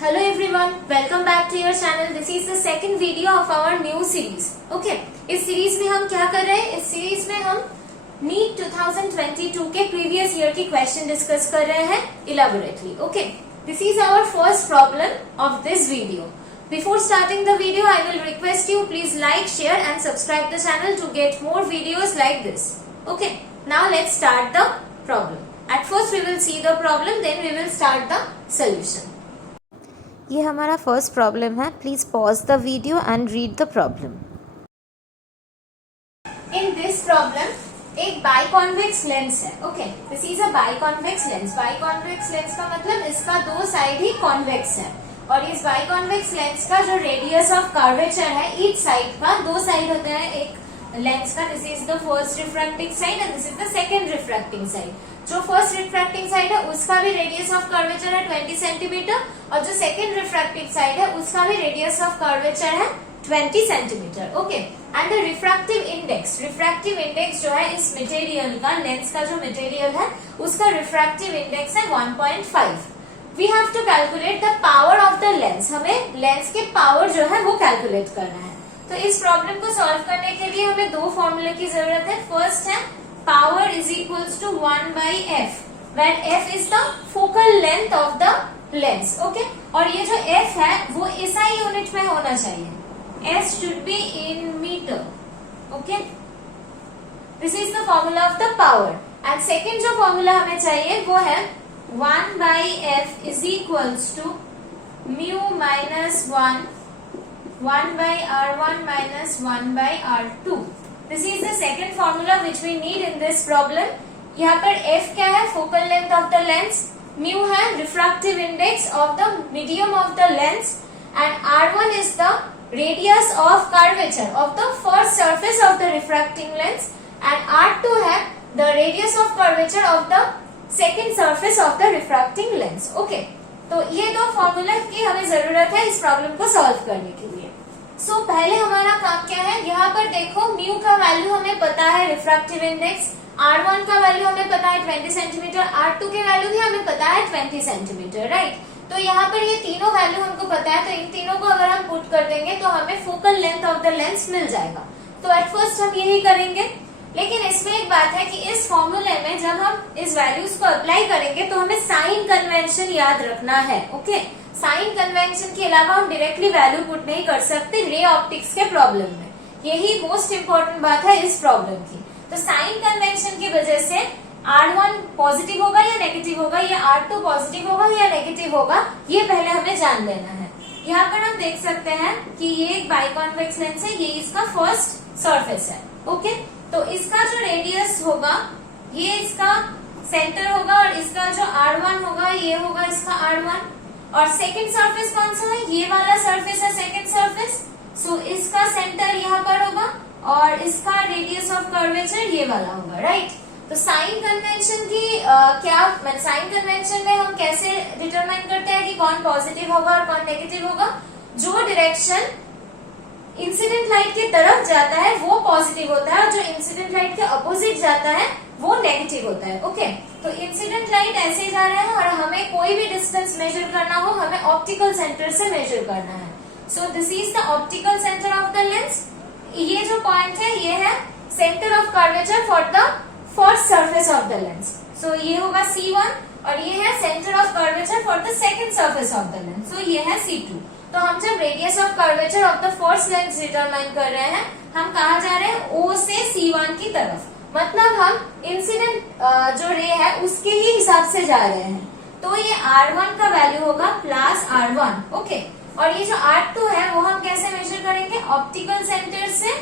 Hello everyone, welcome back to your channel. This is the second video of our new series. Okay, इस series में हम क्या कर रहे हैं? इस सीरीज में हम नीट 2022 के प्रीवियस ईयर की क्वेश्चन डिस्कस कर रहे हैं elaborately. Okay, this is our first problem of this video. Before starting the video, I will request you please like, share and subscribe the channel to get more videos like this. Okay, now let's start the problem. At first we will see the problem, then we will start the solution. ये हमारा first problem है. Please pause the video and read the problem. In this problem, एक biconvex lens है. Okay, this is a biconvex lens. Biconvex lens का मतलब इसका दो side ही convex है और इस बाइकॉन्वेक्स लेंस का जो रेडियस ऑफ कर्वेचर है ईच साइड का, दो साइड होता है एक लेंस का. This is the first refracting side and this is the second refracting side. जो फर्स्ट रिफ्रैक्टिंग साइड है उसका भी रेडियस ऑफ कर्वेचर है 20 सेंटीमीटर और जो सेकेंड रिफ्रैक्टिंग साइड है उसका भी रेडियस ऑफ कर्वेचर है 20 centimetre. Okay, and the refractive index जो है इस मटेरियल का, लेंस का जो मटेरियल है उसका रिफ्रैक्टिव इंडेक्स है 1.5. We have to calculate the power of the lens. हमें लेंस के पावर जो है वो कैलकुलेट करना है. तो इस प्रॉब्लम को सॉल्व करने के लिए हमें दो फॉर्मूले की जरूरत है. फर्स्ट है power is equals to 1 by f, where f is the focal length of the lens. Okay, और ये जो f है वो SI यूनिट में होना चाहिए. S should be in meter. Okay, this is the formula of the power. And second जो formula हमें चाहिए वो है 1 by f is equals to mu minus 1 by r1 minus 1 by r2. This is the second formula which we need in this problem. यहाँ पर f क्या है? Focal length of the lens. Mu है refractive index of the medium of the lens, and r1 is the radius of curvature of the first surface of the refracting lens, and r2 है the radius of curvature of the second surface of the refracting lens. Okay, तो ये दो formula की हमें जरूरत है इस problem को सॉल्व करने के लिए. सो पहले हमारा काम क्या है? यहाँ पर देखो म्यू का वैल्यू हमें पता है, रिफ्रैक्टिव इंडेक्स. R1 का वैल्यू हमें पता है 20 सेंटीमीटर. R2 के वैल्यू भी हमें पता है 20 सेंटीमीटर. राइट, तो यहाँ पर ये तीनों वैल्यू हमको पता है, तो इन तीनों को अगर हम पुट कर देंगे तो हमें focal length of the lens मिल जाएगा. तो एट फर्स्ट हम यही करेंगे. लेकिन इसमें एक बात है कि इस फॉर्मूले में जब हम इस वैल्यूज को अप्लाई करेंगे तो हमें साइन कन्वेंशन याद रखना है. ओके, साइन कन्वेंशन के अलावा हम डायरेक्टली वैल्यू पुट नहीं कर सकते रे ऑप्टिक्स के प्रॉब्लम में. यही मोस्ट इंपोर्टेंट बात है इस प्रॉब्लम की. तो साइन कन्वेंशन की वजह से R1 पॉजिटिव होगा या नेगेटिव होगा, या R2 पॉजिटिव होगा या नेगेटिव होगा, ये पहले हमें जान लेना है. यहाँ पर हम देख सकते हैं कि ये एक बाइकॉन्वेक्स लेंस है, ये इसका फर्स्ट सरफेस है. ओके, तो इसका जो रेडियस होगा ये इसका सेंटर होगा और इसका जो R1 होगा ये होगा इसका R1. और सेकंड सरफेस कौन सा है? ये वाला सरफेस है सेकंड सरफेस. सो इसका सेंटर यहाँ पर होगा और इसका रेडियस ऑफ कर्वेचर ये वाला होगा. राइट, तो साइन कन्वेंशन की साइन कन्वेंशन में हम कैसे डिटरमाइन करते हैं कि कौन पॉजिटिव होगा और कौन नेगेटिव होगा? जो डायरेक्शन इंसिडेंट लाइट की तरफ जाता है वो पॉजिटिव होता है और जो इंसिडेंट लाइट के अपोजिट जाता है वो नेगेटिव होता है. ओके, तो इंसिडेंट लाइट ऐसे जा रहा है और हमें कोई भी डिस्टेंस मेजर करना हो हमें ऑप्टिकल सेंटर से मेजर करना है. So this is the optical centre of the lens. ये जो पॉइंट है ये है centre of curvature for the first surface of the lens. So ये होगा C1 और ये है centre of curvature for the second surface of the lens. So ये है C2. तो हम जब radius of curvature of the first lens determine कर रहे हैं हम कहा जा रहे हैं O से C1 की तरफ. मतलब हम इंसिडेंट जो रे है उसके ही हिसाब से जा रहे हैं. तो ये R1 का वैल्यू होगा प्लस R1. ओके, और ये जो R2 है वो हम कैसे मेजर करेंगे? ऑप्टिकल सेंटर से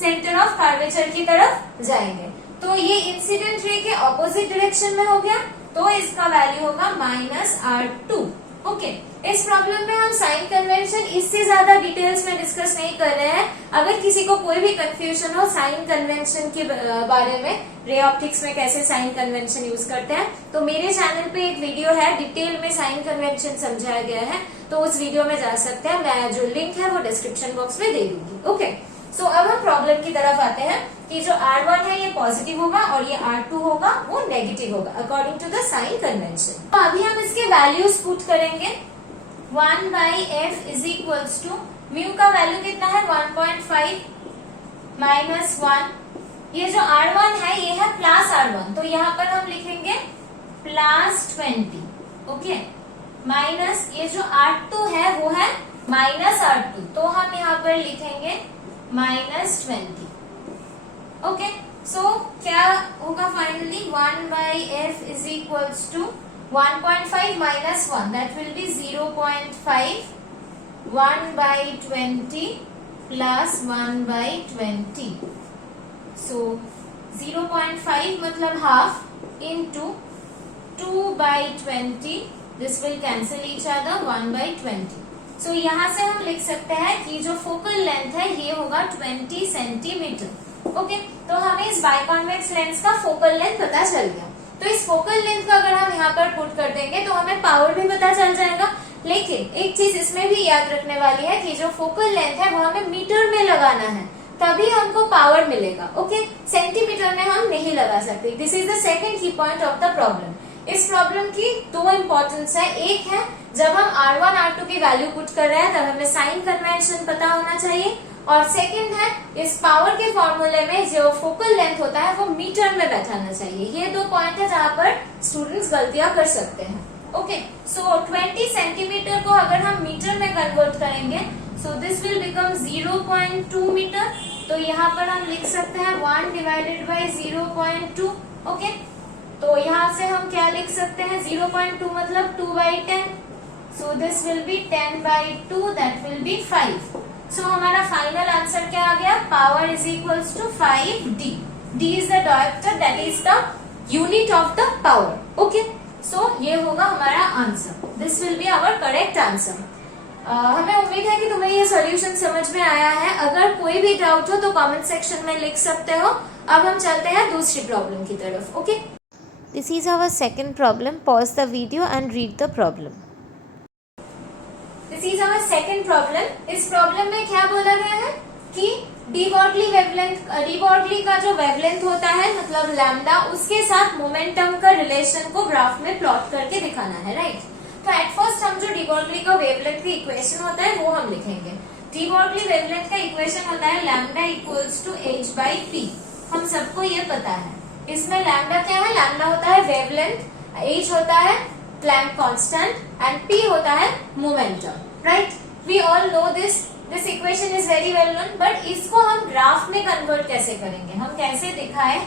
सेंटर ऑफ कर्वेचर की तरफ जाएंगे. तो ये इंसिडेंट रे के ऑपोजिट डायरेक्शन में हो गया, तो इसका वैल्यू होगा माइनस R2. ओके, इस प्रॉब्लम में हम साइन कन्वेंशन इससे ज्यादा डिटेल्स में डिस्कस नहीं कर रहे हैं. अगर किसी को कोई भी कंफ्यूजन हो साइन कन्वेंशन के बारे में, रे ऑप्टिक्स में कैसे साइन कन्वेंशन यूज करते हैं, तो मेरे चैनल पे एक वीडियो है डिटेल में साइन कन्वेंशन समझाया गया है, तो उस वीडियो में जा सकते हैं. मैं जो लिंक है वो डिस्क्रिप्शन बॉक्स में दे दूंगी. ओके, सो अब हम प्रॉब्लम की तरफ आते हैं कि जो R1 है ये पॉजिटिव होगा और ये R2 होगा वो नेगेटिव होगा according to the sign convention. तो अभी हम इसके वैल्यूज पुट करेंगे. 1 by f is equals to mu का वैल्यू कितना है 1.5 माइनस 1। ये जो R1 है ये है प्लस R1, तो यहाँ पर हम लिखेंगे प्लस 20, ओके, माइनस ये जो R2 है वो है माइनस R2, तो हम यहाँ पर लिखेंगे माइनस 20, ओके। सो क्या होगा finally 1 by f is equals to 1.5 minus 1, that will be 0.5, 1 by 20 plus 1 by 20, so 0.5 मतलब half into 2 by 20, this will cancel each other 1 by 20। So यहाँ से हम लिख सकते हैं कि जो फोकल लेंथ है ये होगा 20 सेंटीमीटर, ओके। तो हमें इस बाइकॉन्वेक्स लेंस का फोकल लेंथ पता चल गया। तो इस फोकल लेंथ का अगर हम यहाँ पर पुट कर देंगे तो हमें पावर भी पता चल जाएगा। लेकिन एक चीज इसमें भी याद रखने वाली है कि जो फोकल लेंथ है वो हमें मीटर में लगाना है, तभी हमको पावर मिलेगा, ओके। सेंटीमीटर में हम नहीं लगा सकते। दिस इज द सेकंड की पॉइंट ऑफ द प्रॉब्लम। इस प्रॉब्लम की दो इंपॉर्टेंस है। एक है जब हम R1 R2 की वैल्यू पुट कर रहे हैं तब हमें साइन कन्वेंशन पता होना चाहिए, और सेकंड है इस पावर के फॉर्मूले में जो फोकल लेंथ होता है वो मीटर में बैठाना चाहिए। ये दो पॉइंट है जहाँ पर स्टूडेंट्स गलतियां कर सकते हैं, ओके। सो 20 सेंटीमीटर को अगर हम मीटर में कन्वर्ट करेंगे so this will become 0.2 metre. तो यहाँ पर हम लिख सकते हैं 1 डिवाइडेड बाई 0.2, ओके। तो यहाँ से हम क्या लिख सकते हैं 0.2 मतलब 2 by 10, so this will be 10 by 2, that will be 5। So हमारा फाइनल आंसर क्या आ गया, power is equals to 5D। D is the diopter, that is the unit of the power, okay. So ये होगा हमारा answer, this will be our correct answer. हमें उम्मीद है कि तुम्हें ये सॉल्यूशन समझ में आया है। अगर कोई भी डाउट हो तो कमेंट सेक्शन में लिख सकते हो। अब हम चलते हैं दूसरी प्रॉब्लम की तरफ, okay. This is our second problem. Pause the video and read the problem. This is our second problem. इस प्रॉब्लम में क्या बोला गया है कि डी ब्रॉगली का जो वेवलेंथ होता है मतलब लैम्डा, उसके साथ मोमेंटम का रिलेशन को ग्राफ में प्लॉट करके दिखाना है, राइट। तो एट फर्स्ट हम जो डी ब्रॉगली का वेवलेंथ का इक्वेशन होता है वो हम लिखेंगे। डी ब्रॉगली वेवलेंथ का इक्वेशन होता है lambda equals to h by p. हम सबको ये पता है। इसमें लैम्डा क्या है, लैम्डा होता है वेवलेंथ, h होता है प्लैंक कांस्टेंट एंड p होता है momentum, right. We all know this equation is very well known, but इसको हम ग्राफ में कन्वर्ट कैसे करेंगे, हम कैसे दिखाएं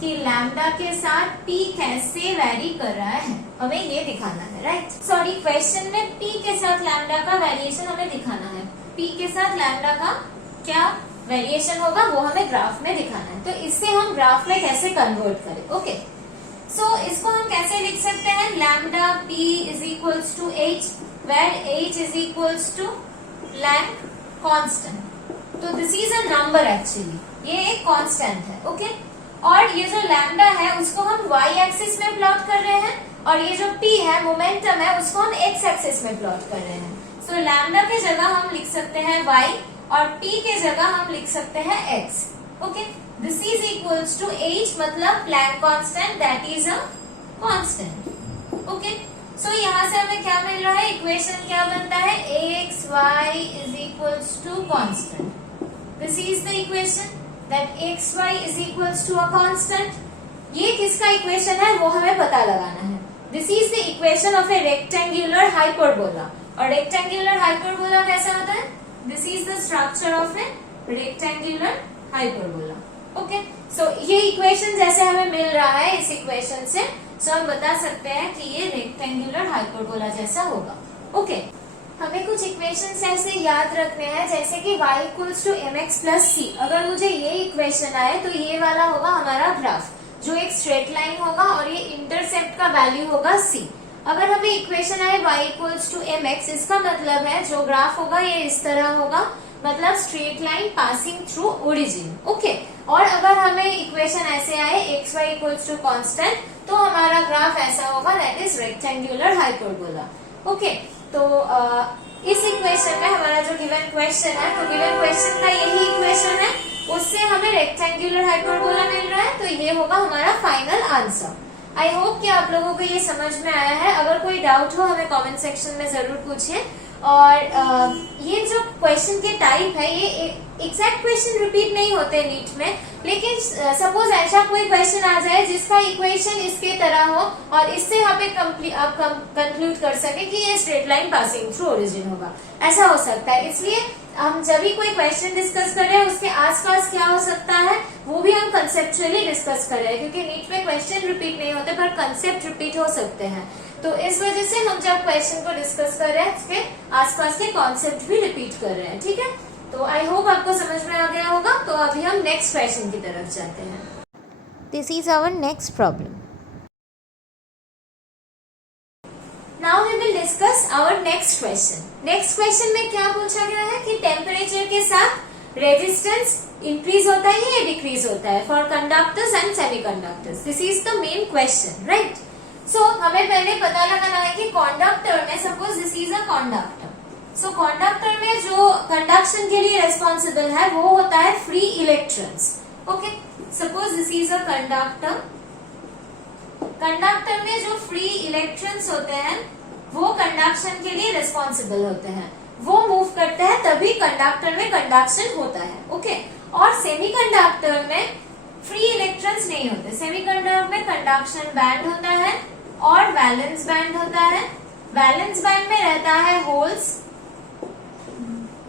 कि लैम्डा के साथ p कैसे वेरी कर रहा है, हमें ये दिखाना है, राइट। सॉरी, क्वेश्चन में p के साथ लैम्डा का वेरिएशन हमें दिखाना है। p के साथ लैम्डा का क्या वेरिएशन होगा वो हमें ग्राफ में दिखाना है। तो इससे हम ग्राफ में कैसे कन्वर्ट करें, ओके। सो इसको हम कैसे लिख सकते हैं, lambda p is equals to h, where h is equals to Planck constant. तो this is a number actually, ये एक कांस्टेंट है, ओके। और ये जो लैम्डा है उसको हम y एक्सिस में प्लॉट कर रहे हैं, और ये जो p है मोमेंटम है उसको हम x एक्सिस में प्लॉट कर रहे हैं। सो लैम्डा के जगह हम लिख सकते हैं y और p के जगह हम लिख सकते हैं x, okay. This is equals to h मतलब Planck constant, that is a constant, okay. So यहाँ से हमें क्या मिल रहा है, इक्वेशन क्या बनता है, ax y is equals to constant. This is the equation that xy is equals to a constant. ये किसका इक्वेशन है वो हमें पता लगाना है। This is the equation of a rectangular hyperbola. और रेक्टेंगुलर हाइपरबोला कैसा होता है, this is the structure of a rectangular hyperbola, okay. So ये इक्वेशन जैसे हमें मिल रहा है इस इक्वेशन से, सो हम बता सकते हैं कि ये रेक्टेंगुलर हाइपरबोला जैसा होगा, ओके। हमें कुछ इक्वेशंस ऐसे याद रखने हैं जैसे कि y equals to mx plus c। अगर मुझे ये इक्वेशन आए तो ये वाला होगा हमारा ग्राफ, जो एक स्ट्रेट लाइन होगा और ये इंटरसेप्ट का वैल्यू होगा c। अगर हमें इक्वेशन आए y इक्वल्स टू mx, इसका मतलब है जो ग्राफ होगा ये इस तरह होगा, मतलब straight line passing through origin, okay. और अगर हमें इक्वेशन ऐसे आए xy इक्वल्स टू कांस्टेंट, तो हमारा ग्राफ ऐसा होगा, that is rectangular hyperbola, okay. तो इस इक्वेशन में हमारा जो गिवन क्वेश्चन है, तो गिवन क्वेश्चन का यही इक्वेशन है, उससे हमें रेक्टेंगुलर हाइपरबोला मिल रहा है, तो ये होगा हमारा फाइनल आंसर। आई होप कि आप लोगों को ये समझ में आया है। अगर कोई डाउट हो हमें कमेंट सेक्शन में जरूर पूछें। और ये जो क्वेश्चन के टाइप है ये एग्जैक्ट क्वेश्चन रिपीट नहीं होते नीट में, लेकिन सपोज ऐसा कोई क्वेश्चन आ जाए जिसका इक्वेशन इसके तरह हो और इससे यहाँ पे आप कंक्लूड कर सके कि ये straight line passing through origin होगा, ऐसा हो सकता है। इसलिए हम जब भी कोई क्वेश्चन डिस्कस कर रहे हैं उसके आसपास क्या हो सकता है वो भी हम कंसेप्चुअली डिस्कस कर रहे हैं, क्योंकि नीट में क्वेश्चन रिपीट नहीं होते पर कंसेप्ट रिपीट हो सकते हैं। तो इस वजह से हम जब क्वेश्चन को डिस्कस कर रहे हैं उसके आसपास के कॉन्सेप्ट भी रिपीट कर रहे हैं, ठीक है। तो आई होप आपको समझ में आ गया होगा। तो अभी हम नेक्स्ट क्वेश्चन की तरफ जाते हैं। This is our next problem. Now we will discuss our next question. Next question में क्या पूछा गया है कि टेम्परेचर के साथ रेजिस्टेंस इंक्रीज होता है या डिक्रीज होता है for conductors and semiconductors. This is the main question, right. So हमें पहले पता लगाना है कि कंडक्टर में, suppose this is a conductor, so conductor में जो कंडक्शन के लिए रेस्पॉन्सिबल है वो होता है free electrons. Okay, suppose this is a conductor. Conductor में जो फ्री इलेक्ट्रॉन्स होते हैं वो कंडक्शन के लिए रेस्पॉन्सिबल होते हैं, वो मूव करते हैं तभी कंडक्टर में कंडक्शन होता है। ओके, और सेमीकंडक्टर में फ्री इलेक्ट्रॉन्स नहीं होते। सेमीकंडक्टर में कंडक्शन बैंड होता है और वैलेंस बैंड होता है। वैलेंस बैंड में रहता है होल्स,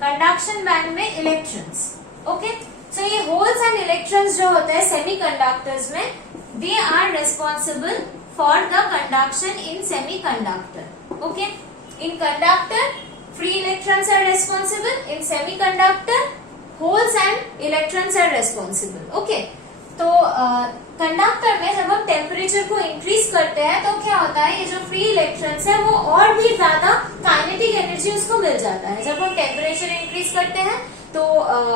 कंडक्शन बैंड में इलेक्ट्रॉन्स। ओके, सो ये होल्स एंड इलेक्ट्रॉन्स जो होते हैं सेमीकंडक्टर्स में, they are responsible for the conduction in semiconductor. Okay, in conductor free electrons are responsible, in semiconductor holes and electrons are responsible. Okay, तो conductor में जब हम temperature को इंक्रीज करते हैं तो क्या होता है, ये जो फ्री इलेक्ट्रॉन्स है वो और भी ज्यादा काइनेटिक एनर्जी उसको मिल जाता है। जब हम टेम्परेचर इंक्रीज करते हैं तो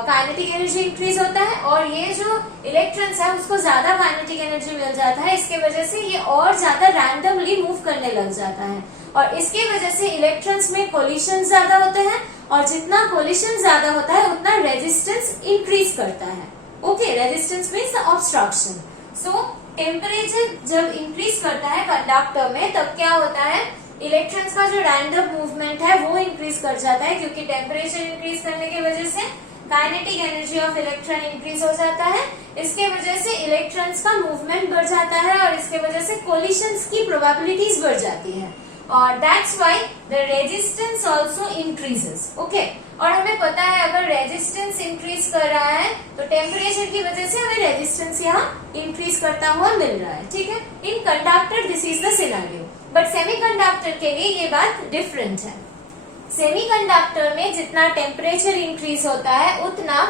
काइनेटिक एनर्जी इंक्रीज होता है और ये जो इलेक्ट्रॉन्स है उसको ज्यादा काइनेटिक एनर्जी मिल जाता है। इसके वजह से ये और ज्यादा रैंडमली मूव करने लग जाता है और इसके वजह से इलेक्ट्रॉन्स में कोलिशन ज्यादा होते हैं और जितना कोलिशन ज्यादा होता है उतना रेजिस्टेंस इंक्रीज करता है। Okay, resistance means obstruction. सो टेम्परेचर जब इंक्रीज करता है कंडक्टर में तब क्या होता है, इलेक्ट्रॉन्स का जो रैंडम मूवमेंट है वो इंक्रीज कर जाता है, क्योंकि टेम्परेचर इंक्रीज करने की वजह से kinetic energy of electron increase हो जाता है। इसके वजह से इलेक्ट्रॉन्स का मूवमेंट बढ़ जाता है और इसके वजह से कोलिशंस की प्रोबेबिलिटीज बढ़ जाती है और that's why the resistance also increases. Okay, और हमें पता है अगर रेजिस्टेंस इंक्रीज कर रहा है तो टेम्परेचर की वजह से हमें रेजिस्टेंस यहाँ इंक्रीज करता हुआ मिल रहा है, ठीक है। In conductor this is the scenario, but semiconductor के लिए ये बात डिफरेंट है। सेमीकंडक्टर में जितना टेम्परेचर इंक्रीज होता है उतना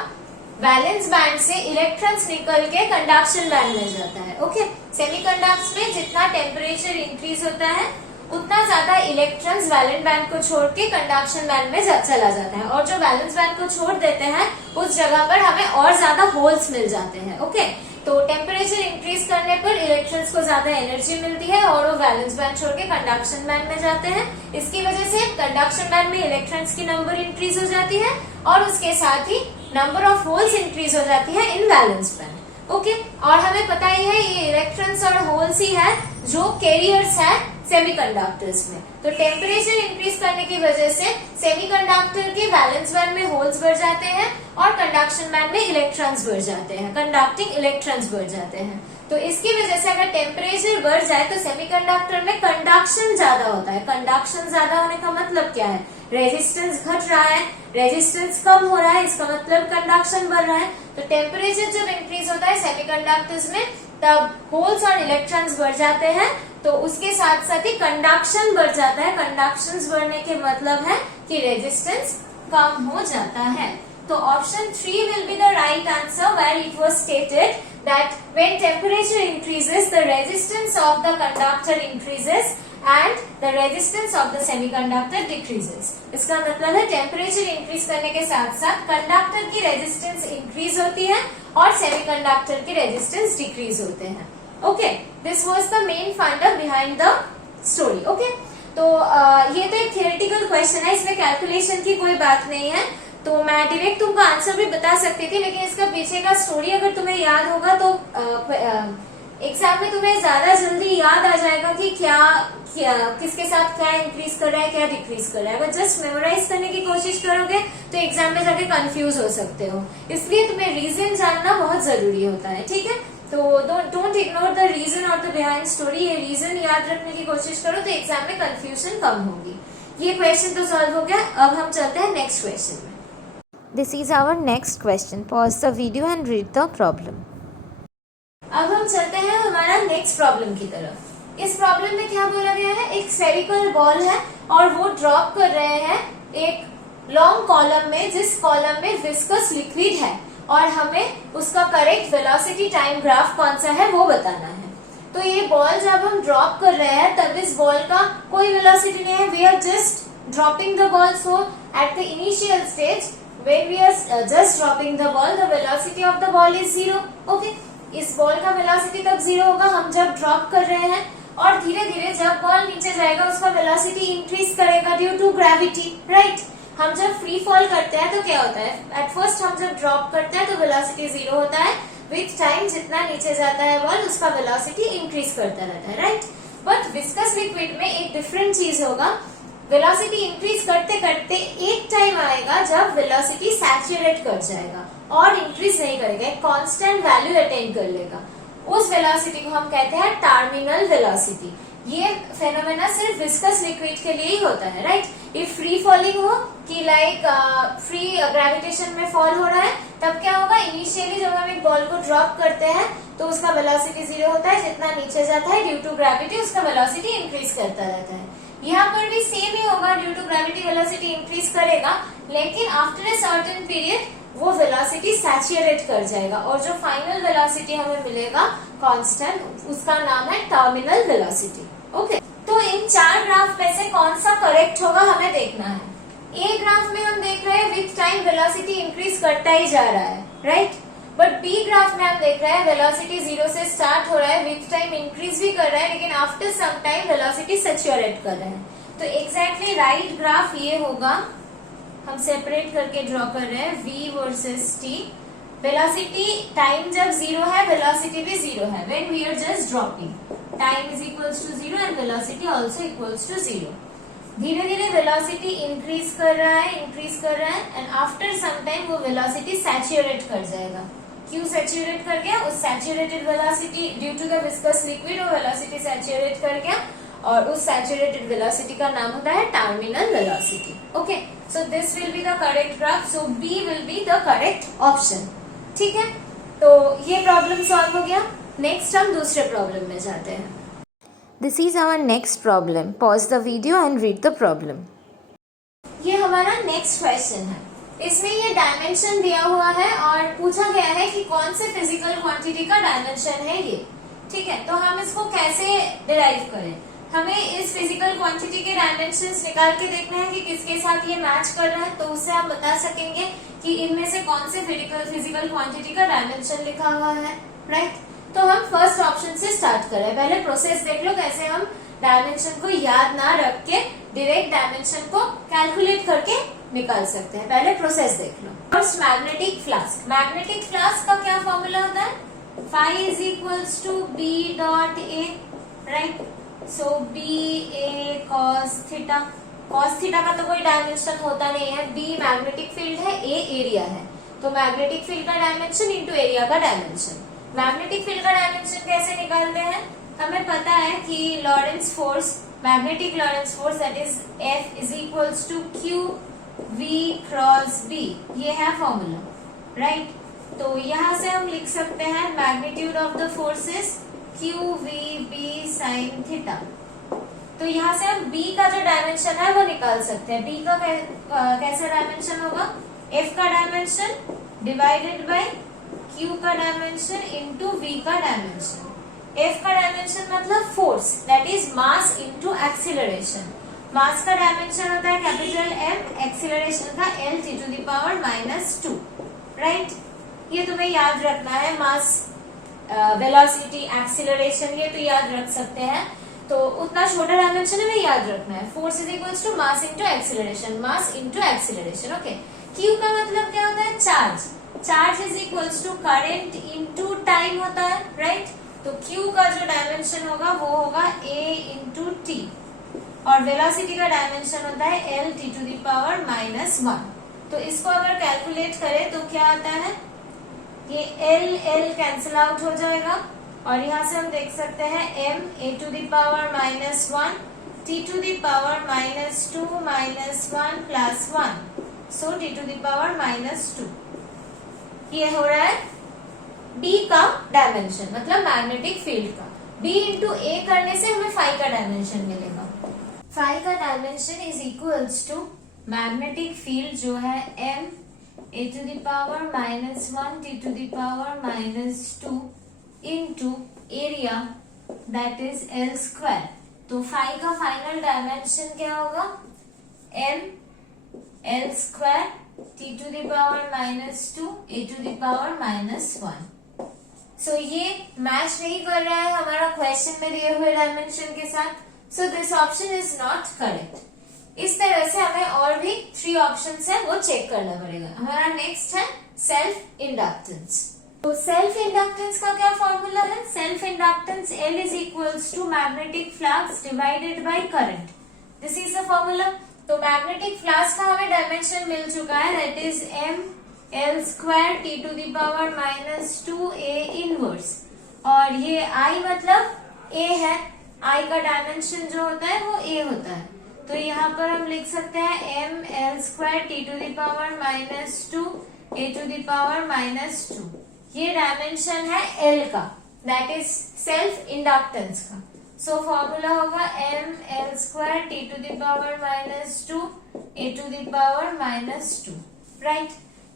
वैलेंस बैंड से इलेक्ट्रॉन्स निकल के कंडक्शन बैंड में जाता है। ओके, सेमीकंडक्टर्स में जितना टेम्परेचर इंक्रीज होता है उतना ज्यादा इलेक्ट्रॉन्स वैलेंस बैंड को छोड़ के कंडक्शन बैंड में चला जाता है और जो वैलेंस बैंड को छोड़ देते हैं उस जगह पर हमें और ज्यादा होल्स मिल जाते हैं। ओके, तो टेम्परेचर इंक्रीज करने पर इलेक्ट्रॉन्स को ज्यादा एनर्जी मिलती है और वो वैलेंस बैंड छोड़ के कंडक्शन बैंड में जाते हैं। इसकी वजह से कंडक्शन बैंड में इलेक्ट्रॉन्स की नंबर इंक्रीज हो जाती है और उसके साथ ही नंबर ऑफ होल्स इंक्रीज हो जाती है इन वैलेंस बैंड। ओके, और हमें पता ही है ये इलेक्ट्रॉन्स और होल्स ही है जो कैरियर्स है सेमीकंडक्टर्स में। तो टेम्परेचर इंक्रीज करने की वजह से सेमीकंडक्टर के वैलेंस बैंड में होल्स बढ़ जाते हैं और कंडक्शन बैंड में इलेक्ट्रॉन्स बढ़ जाते हैं, कंडक्टिंग इलेक्ट्रॉन्स बढ़ जाते हैं। तो इसकी वजह से अगर टेम्परेचर बढ़ जाए तो सेमीकंडक्टर में कंडक्शन ज्यादा होता है। कंडक्शन ज्यादा होने का मतलब क्या है, रेजिस्टेंस घट रहा है, रेजिस्टेंस कम हो रहा है, इसका मतलब कंडक्शन बढ़ रहा है। तो टेम्परेचर जब इंक्रीज होता है सेमीकंडक्टर्स में तब होल्स और इलेक्ट्रॉन्स बढ़ जाते हैं, तो उसके साथ साथ ही कंडक्शन बढ़ जाता है। कंडक्शन बढ़ने के मतलब है कि रेजिस्टेंस कम हो जाता है। तो option 3 will be the right answer where it was stated that when temperature increases the resistance of the conductor increases and the resistance of the semiconductor decreases। इसका मतलब है टेम्परेचर इंक्रीज करने के साथ साथ कंडक्टर की रेजिस्टेंस इंक्रीज होती है और सेमीकंडक्टर की रेजिस्टेंस डिक्रीज होते हैं। Okay, this was the main finder behind the story. Okay, तो ये तो एक थियोरेटिकल क्वेश्चन है, इसमें कैलकुलेशन की कोई बात नहीं है, तो मैं डायरेक्ट तुमको आंसर भी बता सकती थी, लेकिन इसका पीछे का स्टोरी अगर तुम्हें याद होगा तो एग्जाम में तुम्हें ज्यादा जल्दी याद आ जाएगा कि क्या किसके साथ क्या इंक्रीज कर रहा है, क्या डिक्रीज कर रहा है। अगर जस्ट मेमोराइज करने की कोशिश करोगे तो एग्जाम में जाके कंफ्यूज हो सकते हो। इसलिए तुम्हें रीजन जानना बहुत जरूरी होता है, ठीक है। तो डोंट इग्नोर द रीजन और द बिहाइंड स्टोरी। ये रीजन याद रखने की कोशिश करो तो एग्जाम में कंफ्यूजन कम होगी। ये क्वेश्चन तो सॉल्व हो गया। अब हम चलते हैं नेक्स्ट क्वेश्चन में। This is our next question. Pause the video and read the problem. अब हम चलते हैं हमारा नेक्स्ट प्रॉब्लम की तरफ। इस प्रॉब्लम में क्या बोला गया है, एक स्फेरिकल बॉल है और वो ड्रॉप कर रहे हैं एक लॉन्ग कॉलम में, जिस कॉलम में विस्कस लिक्विड है और हमें उसका करेक्ट वेलोसिटी टाइम ग्राफ कौन सा है वो बताना है। तो ये बॉल जब हम ड्रॉप कर रहे हैं तब इस बॉल का कोई वेलोसिटी नहीं है। We are just dropping the ball, so at the initial stage when we are just dropping the ball, the velocity of the ball is 0. Okay, इस बॉल का वेलोसिटी तब 0 होगा हम जब ड्रॉप कर रहे हैं, और धीरे धीरे जब बॉल नीचे जाएगा उसका वेलोसिटी इंक्रीज करेगा ड्यू टू ग्रेविटी, राइट। हम जब फ्री फॉल करते हैं तो क्या होता है, एट फर्स्ट हम जब ड्रॉप करते हैं तो वेलोसिटी 0 होता है। विथ टाइम जितना नीचे जाता है बॉल उसका वेलोसिटी इंक्रीज करता रहता है, राइट। बट विस्कस लिक्विड में एक डिफरेंट चीज होगा। वेलोसिटी इंक्रीज करते करते एक टाइम आएगा जब वेलोसिटी सैचुरेट कर जाएगा और इंक्रीज नहीं करेगा, एक कांस्टेंट वैल्यू अटेन कर लेगा। उस वेलोसिटी को हम कहते हैं टर्मिनल वेलोसिटी। ये फेनोमेना सिर्फ विस्कस लिक्विड के लिए ही होता है, राइट। इफ फ्री फॉलिंग हो कि लाइक फ्री ग्रेविटेशन में फॉल हो रहा है, तब क्या होगा, इनिशियली जब हम एक बॉल को ड्रॉप करते हैं तो उसका वेलोसिटी 0 होता है, जितना नीचे जाता है ड्यू टू ग्रेविटी उसका वेलोसिटी इंक्रीज करता रहता है। यहाँ पर भी सेम ही होगा, due to gravity velocity increase करेगा, लेकिन आफ्टर ए सर्टेन पीरियड वो वेलोसिटी सैचुरेट कर जाएगा और जो फाइनल वेलोसिटी हमें मिलेगा कांस्टेंट, उसका नाम है टर्मिनल वेलोसिटी। ओके, तो इन 4 ग्राफ में से कौन सा करेक्ट होगा हमें देखना है। ए ग्राफ में हम देख रहे हैं विथ टाइम वेलोसिटी इंक्रीज करता ही जा रहा है, राइट। बट बी ग्राफ में हम देख रहे हैं वेलोसिटी 0 से स्टार्ट हो रहा है, विथ टाइम इंक्रीज भी कर रहा है, लेकिन after some time velocity saturate कर रहे हैं। तो एग्जैक्टली राइट ग्राफ ये होगा, हम सेपरेट करके ड्रॉ कर रहे हैं v versus t। Velocity time जब 0 है वेलोसिटी भी 0 है, when we are just dropping time is equals to 0 and velocity also equals to 0। धीरे धीरे वेलोसिटी इंक्रीज कर रहा है एंड आफ्टर सम टाइम वो वेलोसिटी सैचुरेट कर जाएगा। क्यों सैचुरेट कर गया, उस saturated velocity due to the viscous liquid वो वेलोसिटी सैचुरेट कर गया और उस सैचुरेटेड वेलोसिटी का नाम होता है terminal velocity. Okay, so this will be the correct graph, so B will be the correct option. ठीक है, तो ये प्रॉब्लम सॉल्व हो गया। नेक्स्ट हम दूसरे प्रॉब्लम में जाते हैं। This is our next problem. Pause the video and read the problem. ये हमारा नेक्स्ट क्वेश्चन है। इसमें ये डायमेंशन दिया हुआ है और पूछा गया है कि कौन से फिजिकल क्वांटिटी का डायमेंशन है ये। ठीक है, तो हम इसको कैसे डिराइव करें। हमें इस फिजिकल क्वांटिटी के डायमेंशंस निकाल के देखना है कि किसके साथ ये मैच कर रहा है, तो उससे हम बता सकेंगे कि इनमें से कौन से फिजिकल क्वांटिटी का डायमेंशन लिखा हुआ है, राइट। तो हम फर्स्ट ऑप्शन से स्टार्ट करें। पहले प्रोसेस देख लो कैसे हम डायमेंशन को याद ना रख के डायरेक्ट डायमेंशन को कैलकुलेट करके निकाल सकते हैं। पहले प्रोसेस देख लो। First magnetic flask. Magnetic flask का क्या फॉर्मूला होता है, phi is equals to B dot A, right. So B A cos theta. Cos theta का तो कोई डायमेंशन होता नहीं है, बी मैग्नेटिक फील्ड है, ए एरिया है, तो मैग्नेटिक फील्ड का डायमेंशन इंटू एरिया का डायमेंशन। मैग्नेटिक फील्ड का डायमेंशन कैसे निकालते हैं, हमें पता है कि Lorentz force, magnetic Lorentz force that is F is equals to Q V cross B, ये है फॉर्मूला, राइट। तो यहाँ से हम लिख सकते हैं magnitude of the forces Q V B sine theta. तो यहाँ से हम B का जो डायमेंशन है वो निकाल सकते हैं। B का कैसा डायमेंशन होगा, F का डायमेंशन डिवाइडेड बाय Q का डायमेंशन इंटू V का डायमेंशन। F का डायमेंशन मतलब force, that is mass into acceleration. Mass का डायमेंशन होता है कैपिटल M, एक्सीलरेशन का L t to the power -2, right. ये तुम्हें याद रखना है, मास, वेलोसिटी, एक्सीलरेशन, ये तो याद रख सकते हैं। तो उतना छोटा डायमेंशन हमें याद रखना है। Force is equals to mass into acceleration, mass into acceleration. Okay, Q का मतलब क्या होता है, charge. Charge is equals to current into time होता है, राइट। तो Q का जो डायमेंशन होगा वो होगा A इंटू टी, और वेलोसिटी का डायमेंशन होता है L t to the power -1। तो इसको अगर कैलकुलेट करें तो क्या आता है, ये L L कैंसिल आउट हो जाएगा, और यहाँ से हम देख सकते हैं m a to the power -1 t to the power -2 -1 plus 1, so t to the power -2। ये हो रहा है B का डायमेंशन, मतलब मैग्नेटिक फील्ड का। B इंटू A करने से हमें फाई का डायमेंशन मिलेगा। फाई का dimension is equals to magnetic field जो है m a to the power -1 t to the power -2 into area that is L square. तो फाई का फाइनल डायमेंशन क्या होगा, m L square t to the power -2 a to the power -1। So ये match नहीं कर रहा है हमारा क्वेश्चन में दिए हुए डायमेंशन के साथ, so this option is not correct. इस तरह से हमें और भी 3 ऑप्शंस है वो चेक करना पड़ेगा। हमारा नेक्स्ट है सेल्फ इंडक्टेंस। तो सेल्फ इंडक्टेंस का क्या फॉर्मूला है, self inductance L is equals to magnetic flux divided by current, this is the formula. तो मैग्नेटिक फ्लक्स का हमें डायमेंशन मिल चुका है, that is m L square t to the power -2 a inverse, और ये I मतलब A है, I का डायमेंशन जो होता है वो A होता है। तो यहाँ पर हम लिख सकते हैं m L square t to the power -2 a to the power -2, ये डायमेंशन है L का, दैट इज सेल्फ इंडक्टेंस का। सो फॉर्मूला होगा m L square t to the power -2 a to the power -2, right.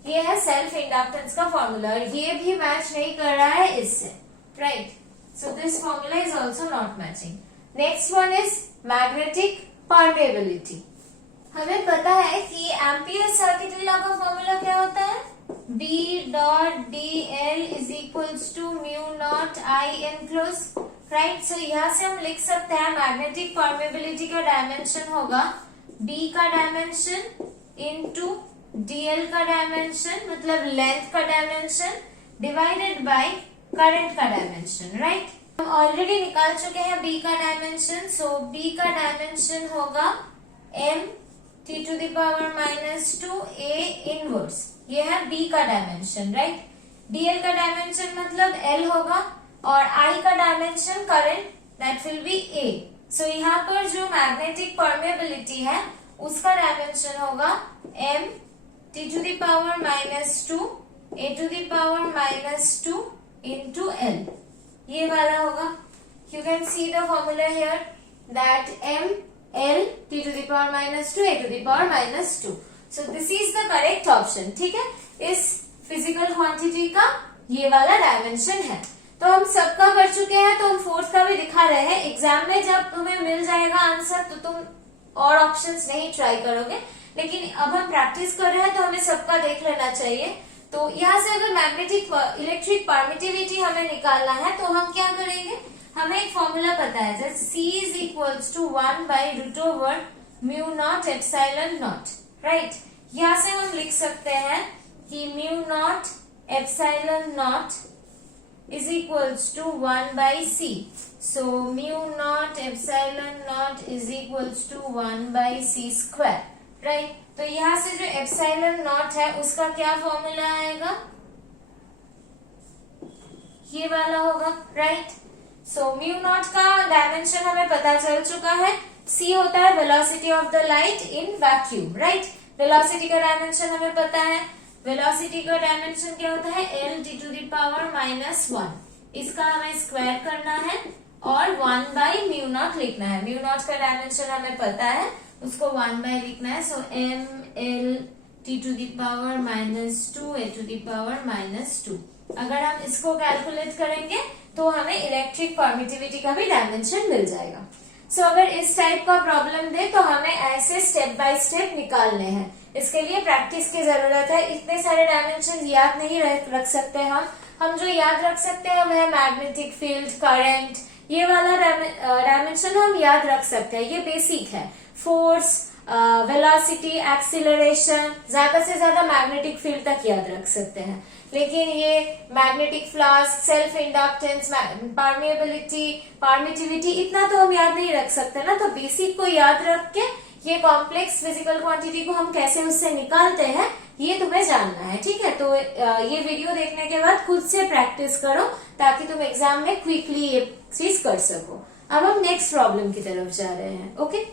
ये है self inductance का formula, और ये भी मैच नहीं कर रहा है इससे, right. So this formula is also not matching. Next one is magnetic permeability. हमें पता है कि एम्पियर सर्किट लॉ का फॉर्मूला क्या होता है, B dot dl is equals to mu naught I enclose, right. सो यहाँ से हम लिख सकते हैं मैग्नेटिक परमेबिलिटी का डायमेंशन होगा B का डायमेंशन इंटू dl का डायमेंशन, मतलब लेंथ का डायमेंशन, डिवाइडेड बाय करंट का डायमेंशन, राइट। हम ऑलरेडी निकाल चुके हैं B का डायमेंशन, सो B का डायमेंशन होगा m t to the power -2 a inverse, ये है B का डायमेंशन, राइट। dl का डायमेंशन मतलब L होगा, और I का dimension current, that will be A। So यहाँ पर जो मैग्नेटिक परमेबिलिटी है उसका डायमेंशन होगा m t to the power -2 a to the power -2 into L, ये वाला होगा। You can see the formula here that m L t to the power -2 a to the power -2। So this is the correct option, ठीक है। इस physical quantity का ये वाला dimension है। तो हम सबका कर चुके हैं, तो हम फोर्थ का भी दिखा रहे हैं। एग्जाम में जब तुम्हें मिल जाएगा आंसर तो तुम और ऑप्शंस नहीं ट्राई करोगे, लेकिन अब हम प्रैक्टिस कर रहे हैं तो हमें सबका देख लेना चाहिए। तो यहाँ से अगर मैग्नेटिक इलेक्ट्रिक परमिटिविटी हमें निकालना है तो हम क्या करेंगे, हमें एक फॉर्मूला पता है, जैसे C इज इक्वल्स टू 1/√ओवर mu naught epsilon naught, right. यहाँ से हम लिख सकते हैं कि mu naught epsilon naught is equals to 1/c, so mu naught epsilon naught is equals to 1/c square, right. तो यहाँ से जो एप्सिलॉन नॉट है उसका क्या फॉर्मूला आएगा, ये वाला होगा, राइट। सो म्यू नॉट का डायमेंशन हमें पता चल चुका है, c होता है velocity of the light in vacuum, right. Velocity का डायमेंशन हमें पता है, वेलोसिटी का डायमेंशन क्या होता है L t to the power -1, इसका हमें स्क्वायर करना है और 1/म्यू नॉट लिखना है। म्यू नॉट का डायमेंशन हमें पता है, उसको 1 लिखना है। So m L t to the power -2 a to the power -2। अगर हम इसको कैलकुलेट करेंगे तो हमें इलेक्ट्रिक परमिटिविटी का भी डायमेंशन मिल जाएगा। सो अगर इस टाइप का प्रॉब्लम दे तो हमें ऐसे स्टेप बाय स्टेप निकालने हैं। इसके लिए प्रैक्टिस की जरूरत है। इतने सारे डायमेंशन याद नहीं रख सकते हम जो याद रख सकते हैं वह मैग्नेटिक फील्ड, करंट, ये वाला डायमेंशन हम याद रख सकते हैं, ये बेसिक है। फोर्स, वेलोसिटी, एक्सीलरेशन, ज्यादा से ज्यादा मैग्नेटिक फील्ड तक याद रख सकते हैं। लेकिन ये magnetic flux, self inductance, permittivity इतना तो हम याद नहीं रख सकते ना। तो बेसिक को याद रख के ये कॉम्प्लेक्स फिजिकल क्वांटिटी को हम कैसे उससे निकालते हैं ये तुम्हें जानना है, ठीक है। तो ये वीडियो देखने के बाद खुद से प्रैक्टिस करो ताकि तुम एग्जाम में क्विकली ये चीज कर सको। अब हम नेक्स्ट प्रॉब्लम की तरफ जा रहे हैं। ओके।